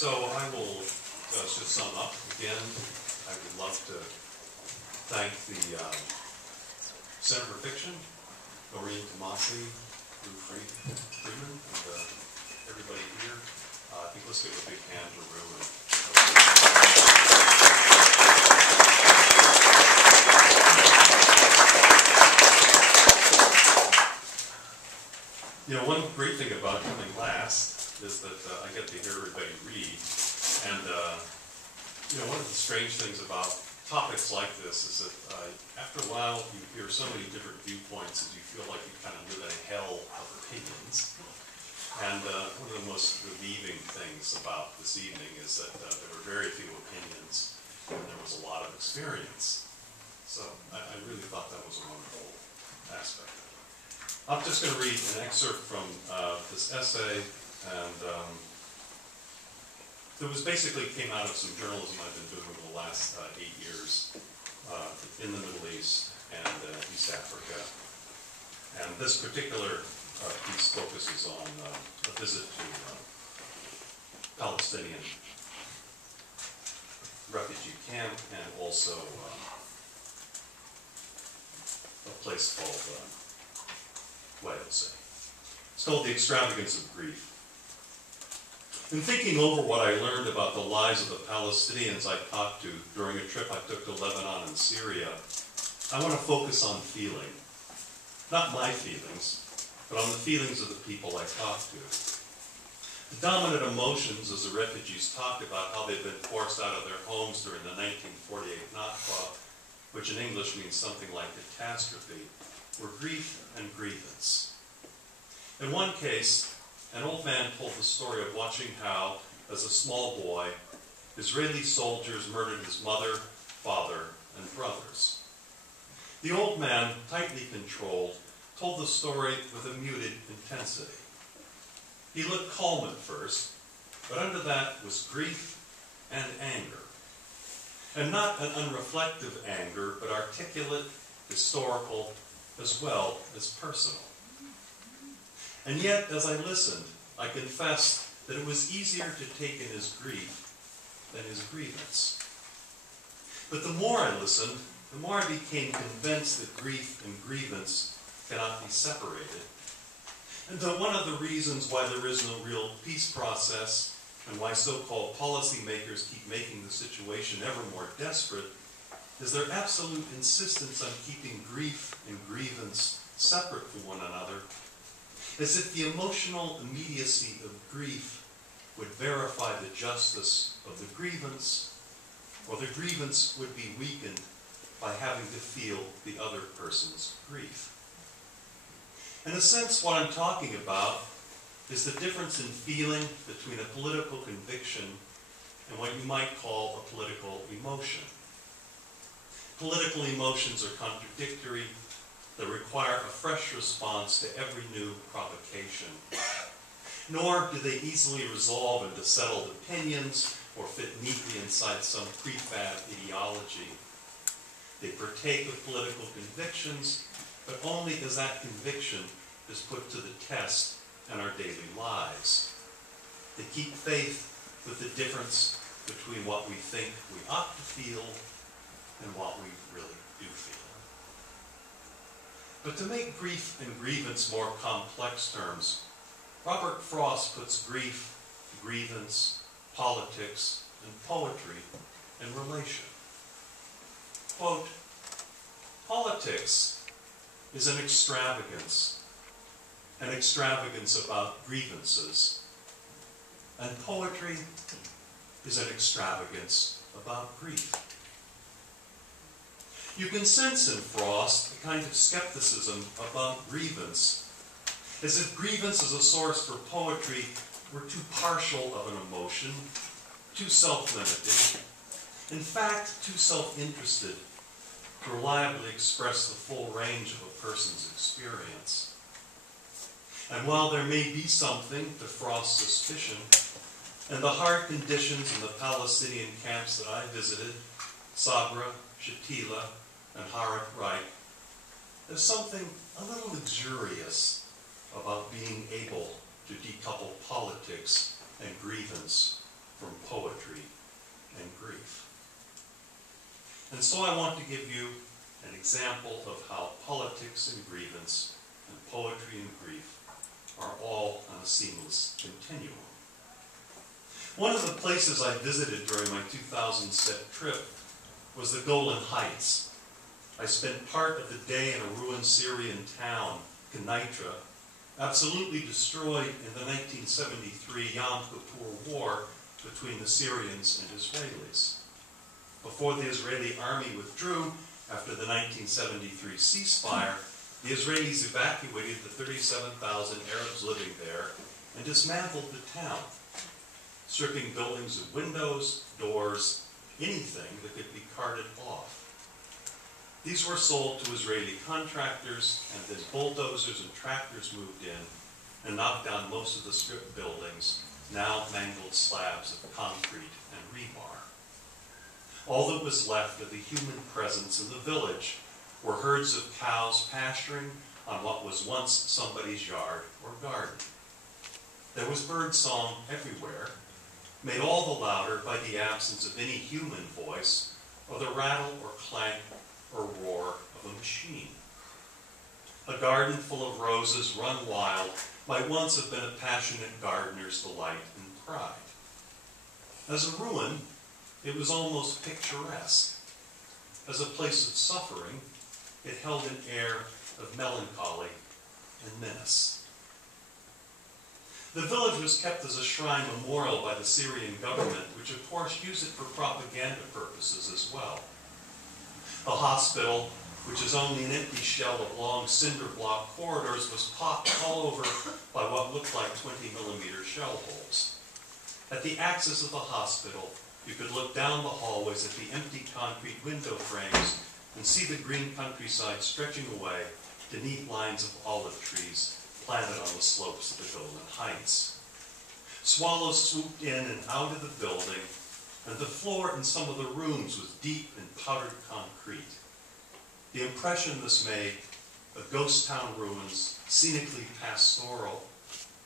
So I will just sum up again. I would love to thank the Center for Fiction, Noreen Tomasi, Lou Freeman, and everybody here. I think let's give a big hand to Rue. You know, one great thing about coming last is that I get to hear everybody read. And, you know, one of the strange things about topics like this is that after a while you hear so many different viewpoints that you feel like you kind of live in a hell of opinions. And one of the most relieving things about this evening is that there were very few opinions and there was a lot of experience. So I really thought that was a wonderful aspect. I'm just going to read an excerpt from this essay, and it was basically came out of some journalism I've been doing over the last 8 years in the Middle East and East Africa. And this particular piece focuses on a visit to Palestinian refugee camp and also a place called Wales. It's called The Extravagance of Grief. In thinking over what I learned about the lives of the Palestinians I talked to during a trip I took to Lebanon and Syria, I want to focus on feeling. Not my feelings, but on the feelings of the people I talked to. The dominant emotions, as the refugees talked about how they'd been forced out of their homes during the 1948 Nakba, which in English means something like catastrophe, were grief and grievance. In one case, an old man told the story of watching how, as a small boy, Israeli soldiers murdered his mother, father, and brothers. The old man, tightly controlled, told the story with a muted intensity. He looked calm at first, but under that was grief and anger. And not an unreflective anger, but articulate, historical, as well as personal. And yet, as I listened, I confessed that it was easier to take in his grief than his grievance. But the more I listened, the more I became convinced that grief and grievance cannot be separated. And that one of the reasons why there is no real peace process and why so-called policymakers keep making the situation ever more desperate is their absolute insistence on keeping grief and grievance separate from one another, as if the emotional immediacy of grief would verify the justice of the grievance, or the grievance would be weakened by having to feel the other person's grief. In a sense, what I'm talking about is the difference in feeling between a political conviction and what you might call a political emotion. Political emotions are contradictory. They require a fresh response to every new provocation. Nor do they easily resolve into settled opinions or fit neatly inside some prefab ideology. They partake of political convictions, but only as that conviction is put to the test in our daily lives. They keep faith with the difference between what we think we ought to feel and what we really do feel. But to make grief and grievance more complex terms, Robert Frost puts grief, grievance, politics, and poetry in relation. Quote, politics is an extravagance about grievances, and poetry is an extravagance about grief. You can sense in Frost a kind of skepticism about grievance, as if grievance as a source for poetry were too partial of an emotion, too self-limited, in fact, too self-interested to reliably express the full range of a person's experience. And while there may be something to Frost's suspicion, and the hard conditions in the Palestinian camps that I visited, Sabra, Shatila, and Harat Reich, there's something a little luxurious about being able to decouple politics and grievance from poetry and grief. And so I want to give you an example of how politics and grievance and poetry and grief are all on a seamless continuum. One of the places I visited during my 2007 trip was the Golan Heights. I spent part of the day in a ruined Syrian town, Kenitra, absolutely destroyed in the 1973 Yom Kippur War between the Syrians and Israelis. Before the Israeli army withdrew after the 1973 ceasefire, the Israelis evacuated the 37,000 Arabs living there and dismantled the town, stripping buildings of windows, doors, anything that could be carted off. These were sold to Israeli contractors, and then bulldozers and tractors moved in and knocked down most of the stripped buildings, now mangled slabs of concrete and rebar. All that was left of the human presence in the village were herds of cows pasturing on what was once somebody's yard or garden. There was bird song everywhere, made all the louder by the absence of any human voice or the rattle or clank or roar of a machine. A garden full of roses run wild might once have been a passionate gardener's delight and pride. As a ruin, it was almost picturesque. As a place of suffering, it held an air of melancholy and menace. The village was kept as a shrine memorial by the Syrian government, which of course used it for propaganda purposes as well. The hospital, which is only an empty shell of long cinder block corridors, was pocked all over by what looked like 20-millimeter shell holes. At the axis of the hospital, you could look down the hallways at the empty concrete window frames and see the green countryside stretching away to neat lines of olive trees planted on the slopes of the Golan Heights. Swallows swooped in and out of the building, and the floor in some of the rooms was deep in powdered concrete. The impression this made of ghost town ruins, scenically pastoral,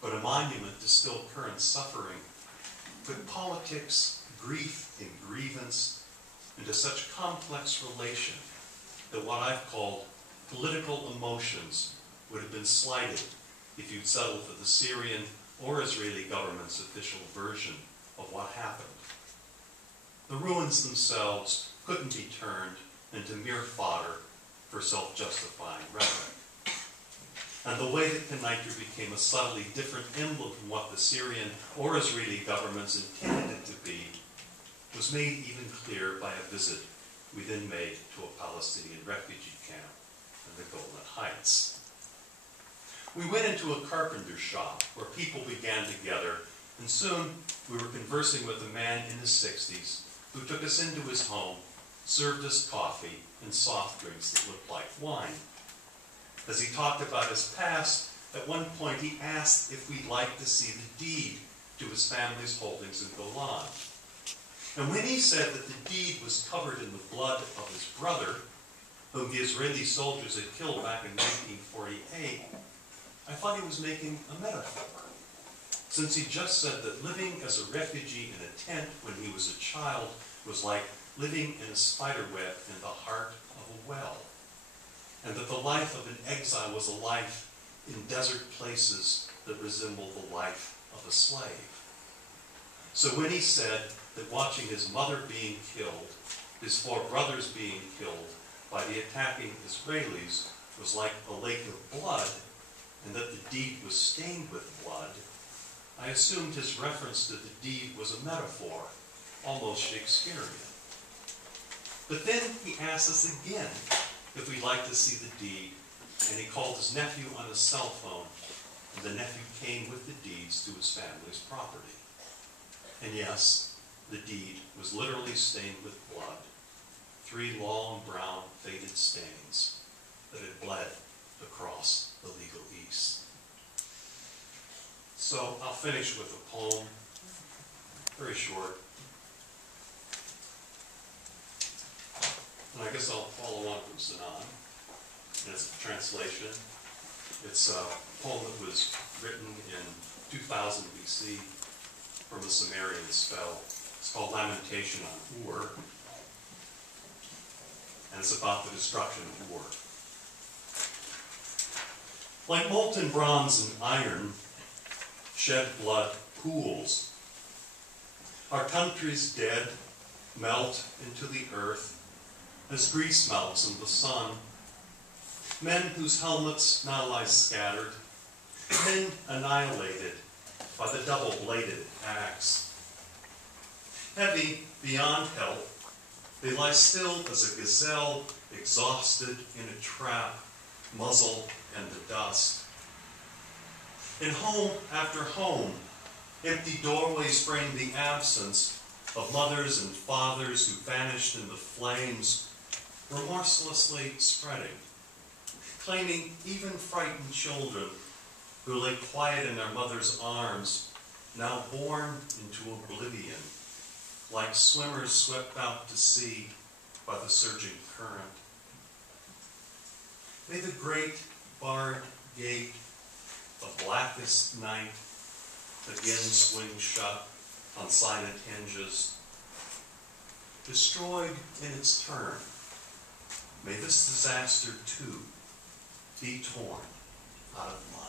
but a monument to still current suffering, put politics, grief, and grievance into such complex relation that what I've called political emotions would have been slighted if you'd settled for the Syrian or Israeli government's official version of what happened. The ruins themselves couldn't be turned into mere fodder for self-justifying rhetoric. And the way that Kenitra became a subtly different emblem from what the Syrian or Israeli governments intended it to be was made even clearer by a visit we then made to a Palestinian refugee camp in the Golan Heights. We went into a carpenter shop where people began to gather, and soon we were conversing with a man in his 60s who took us into his home, served us coffee and soft drinks that looked like wine. As he talked about his past, at one point he asked if we'd like to see the deed to his family's holdings in Golan. And when he said that the deed was covered in the blood of his brother, whom the Israeli soldiers had killed back in 1948, I thought he was making a metaphor, since he just said that living as a refugee in a tent when he was a child was like living in a spider web in the heart of a well, and that the life of an exile was a life in desert places that resembled the life of a slave. So when he said that watching his mother being killed, his 4 brothers being killed by the attacking Israelis was like a lake of blood, and that the deed was stained with blood, I assumed his reference to the deed was a metaphor, almost Shakespearean. But then he asked us again if we'd like to see the deed, and he called his nephew on his cell phone, and the nephew came with the deeds to his family's property. And yes, the deed was literally stained with blood, 3 long, brown, faded stains that had bled across the legal east. So I'll finish with a poem, very short. And I guess I'll follow on from Sinan. And it's a translation. It's a poem that was written in 2000 BC, from a Sumerian spell. It's called Lamentation on Ur, and it's about the destruction of Ur. Like molten bronze and iron, shed blood pools. Our country's dead melt into the earth as grease melts in the sun. Men whose helmets now lie scattered, men annihilated by the double-bladed axe. Heavy beyond help, they lie still as a gazelle exhausted in a trap, muzzle and the dust. In home after home, empty doorways frame the absence of mothers and fathers who vanished in the flames, remorselessly spreading, claiming even frightened children who lay quiet in their mother's arms, now born into oblivion, like swimmers swept out to sea by the surging current. May the great barred gate of blackest night again swing shut on silent hinges. Destroyed in its turn, may this disaster too be torn out of mind.